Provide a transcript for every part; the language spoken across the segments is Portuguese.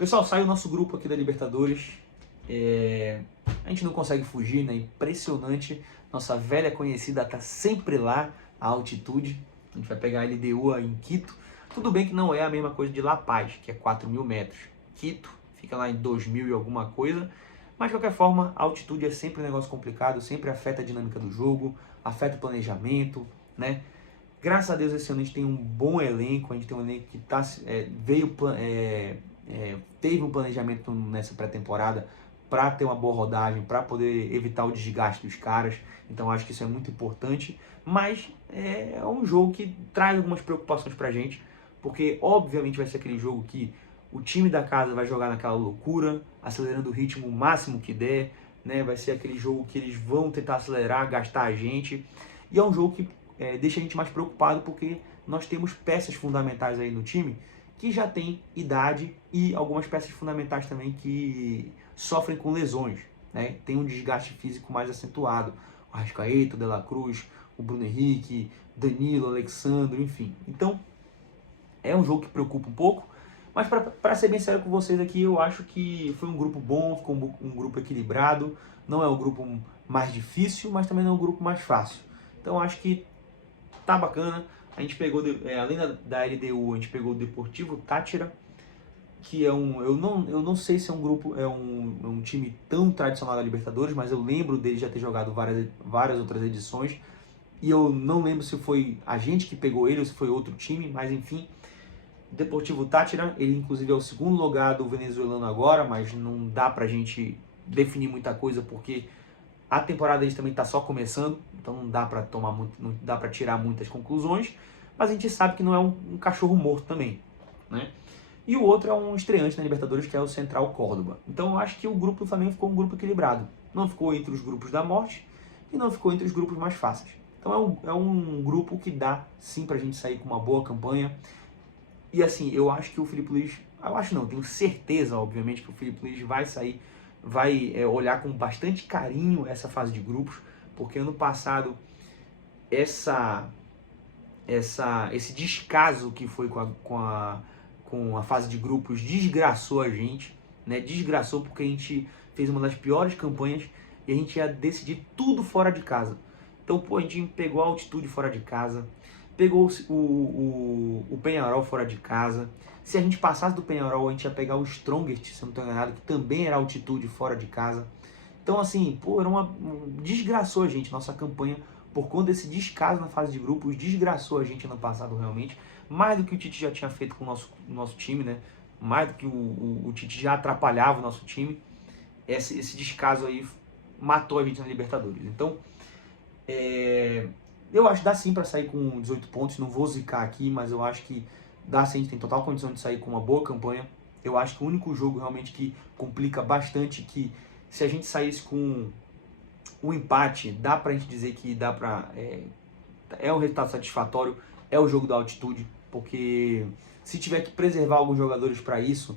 Pessoal, saiu o nosso grupo aqui da Libertadores. A gente não consegue fugir, né? Impressionante. Nossa velha conhecida tá sempre lá, a altitude. A gente vai pegar a LDU em Quito. Tudo bem que não é a mesma coisa de La Paz, que é 4.000 metros. Quito fica lá em 2.000 e alguma coisa. Mas, de qualquer forma, a altitude é sempre um negócio complicado, sempre afeta a dinâmica do jogo, afeta o planejamento, né? Graças a Deus esse ano a gente tem um bom elenco, a gente tem um elenco que teve um planejamento nessa pré-temporada para ter uma boa rodagem, para poder evitar o desgaste dos caras. Então acho que isso é muito importante, mas é um jogo que traz algumas preocupações pra gente, porque obviamente vai ser aquele jogo que o time da casa vai jogar naquela loucura, acelerando o ritmo o máximo que der, né? Vai ser aquele jogo que eles vão tentar acelerar, gastar a gente, e é um jogo que deixa a gente mais preocupado, porque nós temos peças fundamentais aí no time que já tem idade e algumas peças fundamentais também que sofrem com lesões, né? Tem um desgaste físico mais acentuado. O Arrascaeta, o De La Cruz, o Bruno Henrique, Danilo, Alexandre, enfim. Então, é um jogo que preocupa um pouco, mas para ser bem sério com vocês aqui, eu acho que foi um grupo bom, ficou um grupo equilibrado. Não é o grupo mais difícil, mas também não é o grupo mais fácil. Então, acho que tá bacana. A gente pegou, além da LDU, a gente pegou o Deportivo Táchira, que é eu não sei se é um grupo, é um time tão tradicional da Libertadores, mas eu lembro dele já ter jogado várias outras edições, e eu não lembro se foi a gente que pegou ele ou se foi outro time, mas enfim. Deportivo Táchira, ele inclusive é o segundo lugar do venezuelano agora, mas não dá pra gente definir muita coisa, porque a temporada deles também está só começando, então não dá para não dá para tirar muitas conclusões, mas a gente sabe que não é um cachorro morto também, né? E o outro é um estreante na Libertadores, que é o Central Córdoba. Então eu acho que o grupo do Flamengo ficou um grupo equilibrado. Não ficou entre os grupos da morte e não ficou entre os grupos mais fáceis. Então é um grupo que dá sim pra gente sair com uma boa campanha. E assim, eu acho que o Filipe Luís, eu acho não, tenho certeza, obviamente, que o Filipe Luís vai sair, vai olhar com bastante carinho essa fase de grupos, porque ano passado esse descaso que foi com a fase de grupos desgraçou a gente, né? Desgraçou porque a gente fez uma das piores campanhas e a gente ia decidir tudo fora de casa. Então, pô, a gente pegou a altitude fora de casa, pegou o Peñarol fora de casa. Se a gente passasse do Peñarol, a gente ia pegar o Strongest, se eu não estou enganado, que também era altitude fora de casa. Então, assim, pô, desgraçou a gente, nossa campanha, por conta desse descaso na fase de grupos, desgraçou a gente ano passado realmente, mais do que o Tite já tinha feito com o nosso time, né? Mais do que o Tite já atrapalhava o nosso time, esse descaso aí matou a gente na Libertadores. Então, eu acho que dá sim para sair com 18 pontos, não vou zicar aqui, mas eu acho que dá sim, a gente tem total condição de sair com uma boa campanha. Eu acho que o único jogo realmente que complica bastante, que se a gente saísse com um empate, dá pra gente dizer que dá pra... um resultado satisfatório, é o jogo da altitude, porque se tiver que preservar alguns jogadores para isso,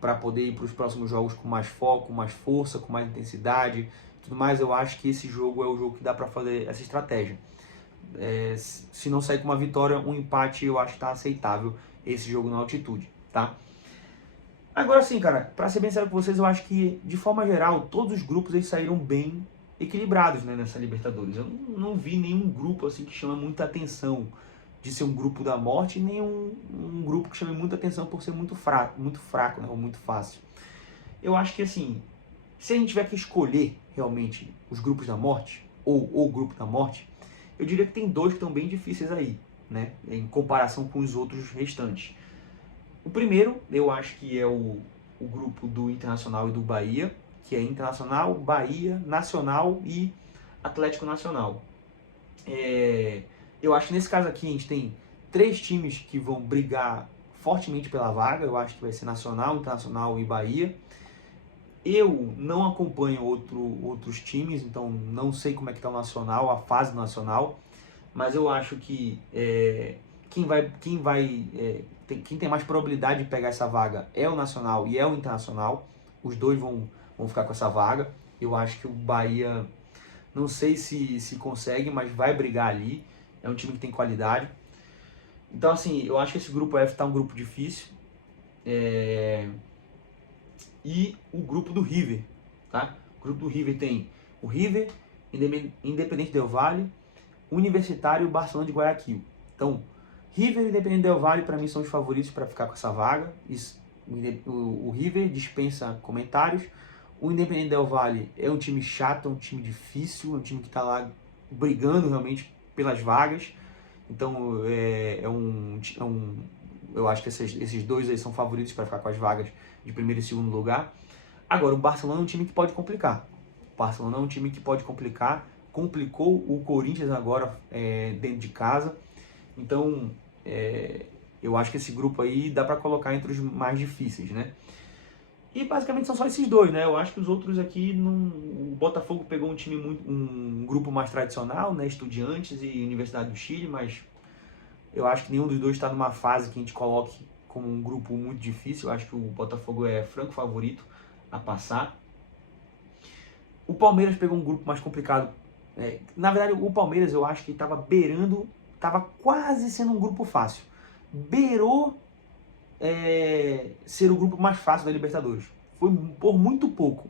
para poder ir para os próximos jogos com mais foco, mais força, com mais intensidade, tudo mais, eu acho que esse jogo é o jogo que dá para fazer essa estratégia. Se não sair com uma vitória, um empate eu acho que tá aceitável esse jogo na altitude, tá? Agora sim, cara, pra ser bem sério com vocês, eu acho que, de forma geral, todos os grupos eles saíram bem equilibrados, né, nessa Libertadores. Eu não vi nenhum grupo assim que chama muita atenção de ser um grupo da morte, nem um grupo que chame muita atenção por ser muito fraco, né, ou muito fácil. Eu acho que, assim, se a gente tiver que escolher realmente os grupos da morte, ou o grupo da morte, eu diria que tem dois que estão bem difíceis aí, né, em comparação com os outros restantes. O primeiro, eu acho que é o grupo do Internacional e do Bahia, que é Internacional, Bahia, Nacional e Atlético Nacional. Eu acho que nesse caso aqui a gente tem 3 times que vão brigar fortemente pela vaga. Eu acho que vai ser Nacional, Internacional e Bahia. Eu não acompanho outros times, então não sei como é que está o Nacional, a fase do Nacional, mas eu acho que quem tem mais probabilidade de pegar essa vaga é o Nacional e é o Internacional. Os dois vão ficar com essa vaga. Eu acho que o Bahia, não sei se consegue, mas vai brigar ali. É um time que tem qualidade. Então, assim, eu acho que esse grupo F tá um grupo difícil. e o grupo do River, tá? O grupo do River tem o River, Independente Del Valle, Universitário e Barcelona de Guayaquil. Então, River e Independente Del Valle para mim são os favoritos para ficar com essa vaga. O River dispensa comentários. O Independente Del Valle é um time chato, é um time difícil, é um time que está lá brigando realmente pelas vagas. Então, eu acho que esses dois aí são favoritos para ficar com as vagas de primeiro e segundo lugar. Agora, o Barcelona é um time que pode complicar. O Barcelona é um time que pode complicar. Complicou o Corinthians agora dentro de casa. Então, eu acho que esse grupo aí dá para colocar entre os mais difíceis, né? E basicamente são só esses dois, né? Eu acho que os outros aqui, o Botafogo pegou um grupo mais tradicional, né? Estudiantes e Universidade do Chile, mas eu acho que nenhum dos dois está numa fase que a gente coloque como um grupo muito difícil. Eu acho que o Botafogo é franco favorito a passar. O Palmeiras pegou um grupo mais complicado. Na verdade, o Palmeiras eu acho que estava quase sendo um grupo fácil. Beirou ser o grupo mais fácil da Libertadores. Foi por muito pouco.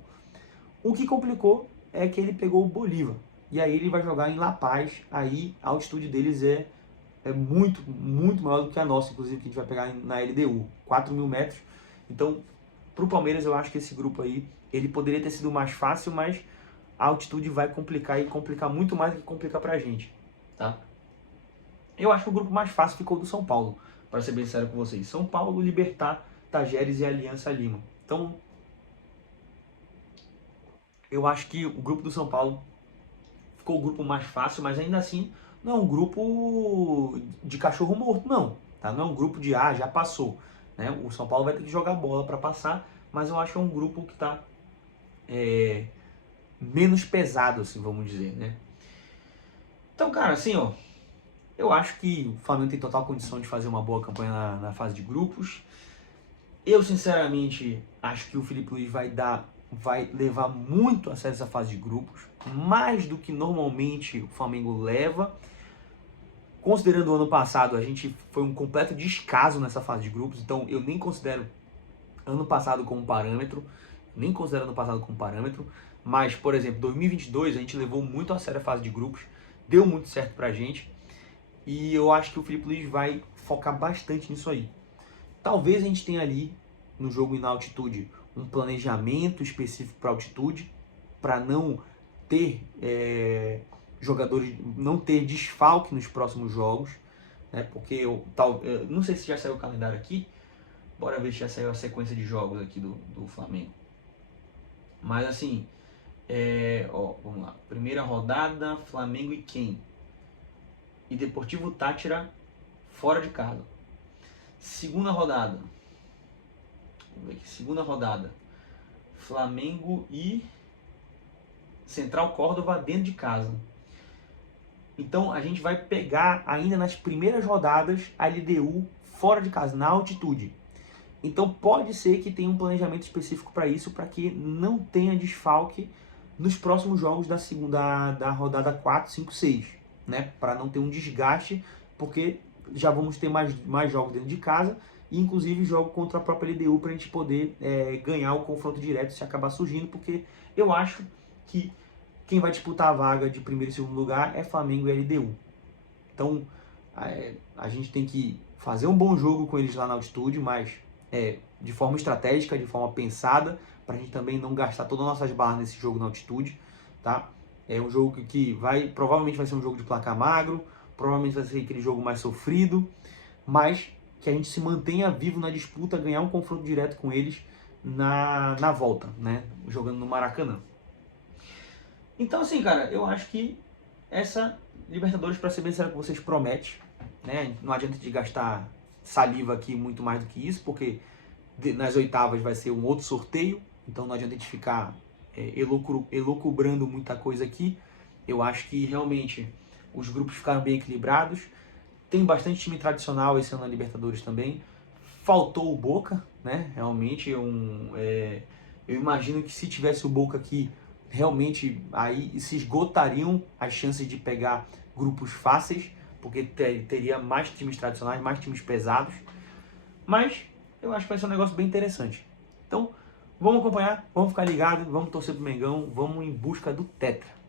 O que complicou é que ele pegou o Bolívar. E aí ele vai jogar em La Paz. Aí a altitude deles é muito, muito maior do que a nossa, inclusive, que a gente vai pegar na LDU. 4.000 metros. Então, para o Palmeiras, eu acho que esse grupo aí, ele poderia ter sido mais fácil, mas a altitude vai complicar e complicar muito mais do que complica pra gente, tá? Eu acho que o grupo mais fácil ficou do São Paulo, para ser bem sério com vocês. São Paulo, Libertad, Tajeres e Aliança Lima. Então, eu acho que o grupo do São Paulo ficou o grupo mais fácil, mas ainda assim não é um grupo de cachorro morto, não. Tá? Não é um grupo de, já passou. Né? O São Paulo vai ter que jogar bola para passar, mas eu acho que é um grupo que está menos pesado, assim, vamos dizer, né? Então, cara, assim, ó, eu acho que o Flamengo tem total condição de fazer uma boa campanha na fase de grupos. Eu, sinceramente, acho que o Felipe Luiz vai levar muito a sério essa fase de grupos, mais do que normalmente o Flamengo leva. Considerando o ano passado, a gente foi um completo descaso nessa fase de grupos, então eu nem considero ano passado como parâmetro, mas, por exemplo, 2022 a gente levou muito a sério a fase de grupos, deu muito certo pra gente, e eu acho que o Felipe Luiz vai focar bastante nisso aí. Talvez a gente tenha ali, no jogo e na altitude, um planejamento específico para altitude, para não ter jogadores, não ter desfalque nos próximos jogos, né? Porque eu não sei se já saiu o calendário aqui, bora ver se já saiu a sequência de jogos aqui do Flamengo. Mas assim, vamos lá, primeira rodada, Flamengo e quem? E Deportivo Táchira fora de casa. Segunda rodada, vamos ver aqui, segunda rodada, Flamengo e Central Córdoba dentro de casa. Então a gente vai pegar ainda nas primeiras rodadas a LDU fora de casa, na altitude. Então pode ser que tenha um planejamento específico para isso, para que não tenha desfalque nos próximos jogos da rodada 4, 5, 6, né? Para não ter um desgaste, porque já vamos ter mais jogos dentro de casa, e inclusive jogo contra a própria LDU para a gente poder ganhar o confronto direto se acabar surgindo, porque eu acho que quem vai disputar a vaga de primeiro e segundo lugar é Flamengo e LDU. Então a gente tem que fazer um bom jogo com eles lá na altitude, mas de forma estratégica, de forma pensada, para a gente também não gastar todas as nossas barras nesse jogo na altitude, tá? É um jogo que provavelmente vai ser um jogo de placar magro, provavelmente vai ser aquele jogo mais sofrido, mas que a gente se mantenha vivo na disputa, ganhar um confronto direto com eles na volta, né? Jogando no Maracanã. Então, assim, cara, eu acho que essa Libertadores, para ser bem sério com vocês, promete, né? Não adianta de gastar saliva aqui muito mais do que isso, porque nas oitavas vai ser um outro sorteio, então não adianta a gente ficar elucubrando muita coisa aqui. Eu acho que realmente os grupos ficaram bem equilibrados, tem bastante time tradicional esse ano na Libertadores também. Faltou o Boca, né? Realmente eu imagino que se tivesse o Boca aqui, realmente aí se esgotariam as chances de pegar grupos fáceis, porque teria mais times tradicionais, mais times pesados. Mas eu acho que vai ser um negócio bem interessante. Então, vamos acompanhar, vamos ficar ligados, vamos torcer pro Mengão, vamos em busca do Tetra.